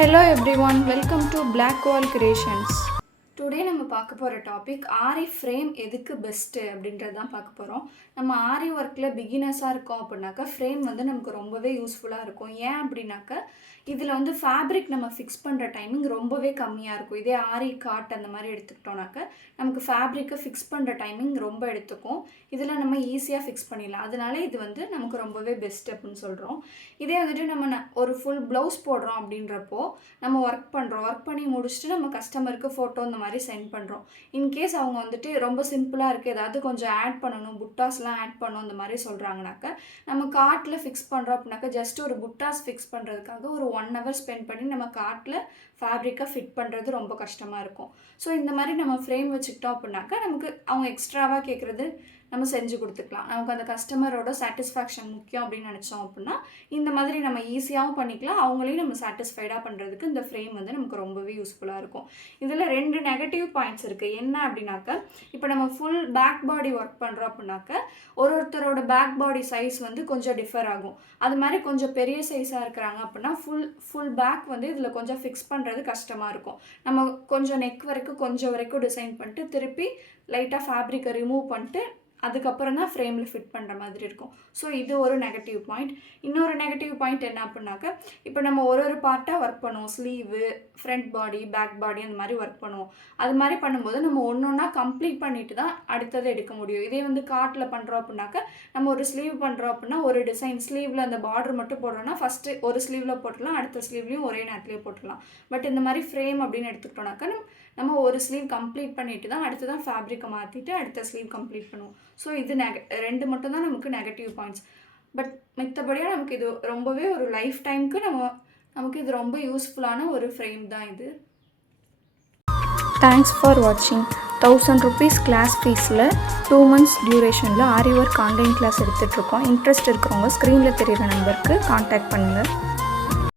Hello everyone, welcome to Black Wall Creations. Today நம்ம பார்க்க போகிற டாபிக் ஆரி ஃப்ரேம் எதுக்கு பெஸ்ட்டு அப்படின்றது தான் பார்க்க போகிறோம். நம்ம ஆரி ஒர்க்கில் பிகினர்ஸாக இருக்கோம் அப்படின்னாக்கா ஃப்ரேம் வந்து நமக்கு ரொம்பவே யூஸ்ஃபுல்லாக இருக்கும். ஏன் அப்படின்னாக்கா இதில் வந்து ஃபேப்ரிக் நம்ம ஃபிக்ஸ் பண்ணுற டைமிங் ரொம்பவே கம்மியாக இருக்கும். இதே ஆரி காட் அந்த மாதிரி எடுத்துக்கிட்டோம்னாக்கா நமக்கு ஃபேப்ரிக்கை ஃபிக்ஸ் பண்ணுற டைமிங் ரொம்ப எடுத்துக்கும். இதில் நம்ம ஈஸியாக ஃபிக்ஸ் பண்ணிடலாம். அதனால இது வந்து நமக்கு ரொம்பவே பெஸ்ட் அப்படின்னு சொல்கிறோம். இதே வந்துட்டு நம்ம ஒரு ஃபுல் ப்ளவுஸ் போடுறோம் அப்படின்றப்போ நம்ம ஒர்க் பண்ணி முடிச்சுட்டு நம்ம கஸ்டமருக்கு ஃபோட்டோ இந்த மாதிரி சென்ட் பண்ணுறோம். இன்கேஸ் அவங்க வந்துட்டு ரொம்ப சிம்பிளாக இருக்குது, ஏதாவது கொஞ்சம் ஆட் பண்ணணும், புட்டாஸ்லாம் ஆட் பண்ணணும் இந்த மாதிரி சொல்கிறாங்கனாக்கா நம்ம கார்ட்டில் ஃபிக்ஸ் பண்ணுறோம் அப்படின்னாக்கா ஜஸ்ட் ஒரு புட்டாஸ் ஃபிக்ஸ் பண்ணுறதுக்காக ஒரு 1 hour ஸ்பெண்ட் பண்ணி நம்ம கார்ட்டில் ஃபேப்ரிக்கை ஃபிட் பண்ணுறது ரொம்ப கஷ்டமாக இருக்கும். ஸோ இந்த மாதிரி நம்ம ஃப்ரேம் வச்சுக்கிட்டோம் அப்படின்னாக்கா நமக்கு அவங்க எக்ஸ்ட்ராவாக கேட்குறது நம்ம செஞ்சு கொடுத்துக்கலாம். நமக்கு அந்த கஸ்டமரோட சாட்டிஸ்ஃபேக்ஷன் முக்கியம் அப்படின்னு நினச்சோம் அப்படின்னா இந்த மாதிரி நம்ம ஈஸியாகவும் பண்ணிக்கலாம். அவங்களையும் நம்ம சாட்டிஸ்ஃபைடாக பண்ணுறதுக்கு இந்த ஃப்ரேம் வந்து நமக்கு ரொம்பவே யூஸ்ஃபுல்லாக இருக்கும். இதில் 2 நெகட்டிவ் பாயிண்ட்ஸ் இருக்குது. என்ன அப்படின்னாக்கா இப்போ நம்ம ஃபுல் பேக் பாடி ஒர்க் பண்ணுறோம் அப்படின்னாக்கா ஒருத்தரோட பேக் பாடி சைஸ் வந்து கொஞ்சம் டிஃபர் ஆகும். அது மாதிரி கொஞ்சம் பெரிய சைஸாக இருக்கிறாங்க அப்படின்னா ஃபுல் பேக் வந்து இதில் கொஞ்சம் ஃபிக்ஸ் பண்ணுறது கஷ்டமாக இருக்கும். நம்ம கொஞ்சம் நெக் வரைக்கும் டிசைன் பண்ணிட்டு திருப்பி லைட்டாக ஃபேப்ரிக்கை ரிமூவ் பண்ணிட்டு அதுக்கப்புறம் தான் ஃப்ரேமில் ஃபிட் பண்ணுற மாதிரி இருக்கும். ஸோ இது ஒரு நெகட்டிவ் பாயிண்ட். இன்னொரு நெகட்டிவ் பாயிண்ட் என்ன அப்படின்னாக்கா இப்போ நம்ம ஒரு பார்ட்டாக ஒர்க் பண்ணுவோம். ஸ்லீவு, ஃப்ரண்ட் பாடி, பேக் பாடி அந்த மாதிரி ஒர்க் பண்ணுவோம். அது மாதிரி பண்ணும்போது நம்ம ஒன்றா கம்ப்ளீட் பண்ணிட்டு தான் அடுத்தது எடுக்க முடியும். இதே வந்து காட்டில் பண்ணுறோம் அப்படின்னாக்கா நம்ம ஒரு ஸ்லீவ் பண்ணுறோம் அப்படின்னா ஒரு டிசைன் ஸ்லீவில் அந்த பார்டர் மட்டும் போடுறோன்னா ஃபஸ்ட்டு ஒரு ஸ்லீவில் போட்டுடலாம், அடுத்த ஸ்லீவ்லேயும் ஒரே நேரத்துலேயே போட்டுடலாம். பட் இந்த மாதிரி ஃப்ரேம் அப்படின்னு எடுத்துக்கிட்டோம்னாக்கா நம்ம ஒரு ஸ்லீவ் கம்ப்ளீட் பண்ணிட்டு தான் அடுத்து தான் ஃபேப்ரிக்கை மாற்றிட்டு அடுத்த ஸ்லீவ் கம்ப்ளீட் பண்ணுவோம். ஸோ இது 2 மட்டும்தான் நமக்கு நெகட்டிவ் பாயிண்ட்ஸ். பட் மித்தபடியாக நமக்கு இது ரொம்பவே ஒரு லைஃப் டைமுக்கு நமக்கு இது ரொம்ப யூஸ்ஃபுல்லான ஒரு ஃப்ரேம் தான் இது. தேங்க்ஸ் ஃபார் வாட்சிங். 1000 rupees கிளாஸ் ஃபீஸில் 2 months டியூரேஷனில் ஆரி ஒர்க் ஆன்லைன் கிளாஸ் எடுத்துகிட்ருக்கோம். இன்ட்ரெஸ்ட் இருக்கிறவங்க ஸ்க்ரீனில் தெரிகிற நம்பருக்கு கான்டாக்ட் பண்ணுங்கள்.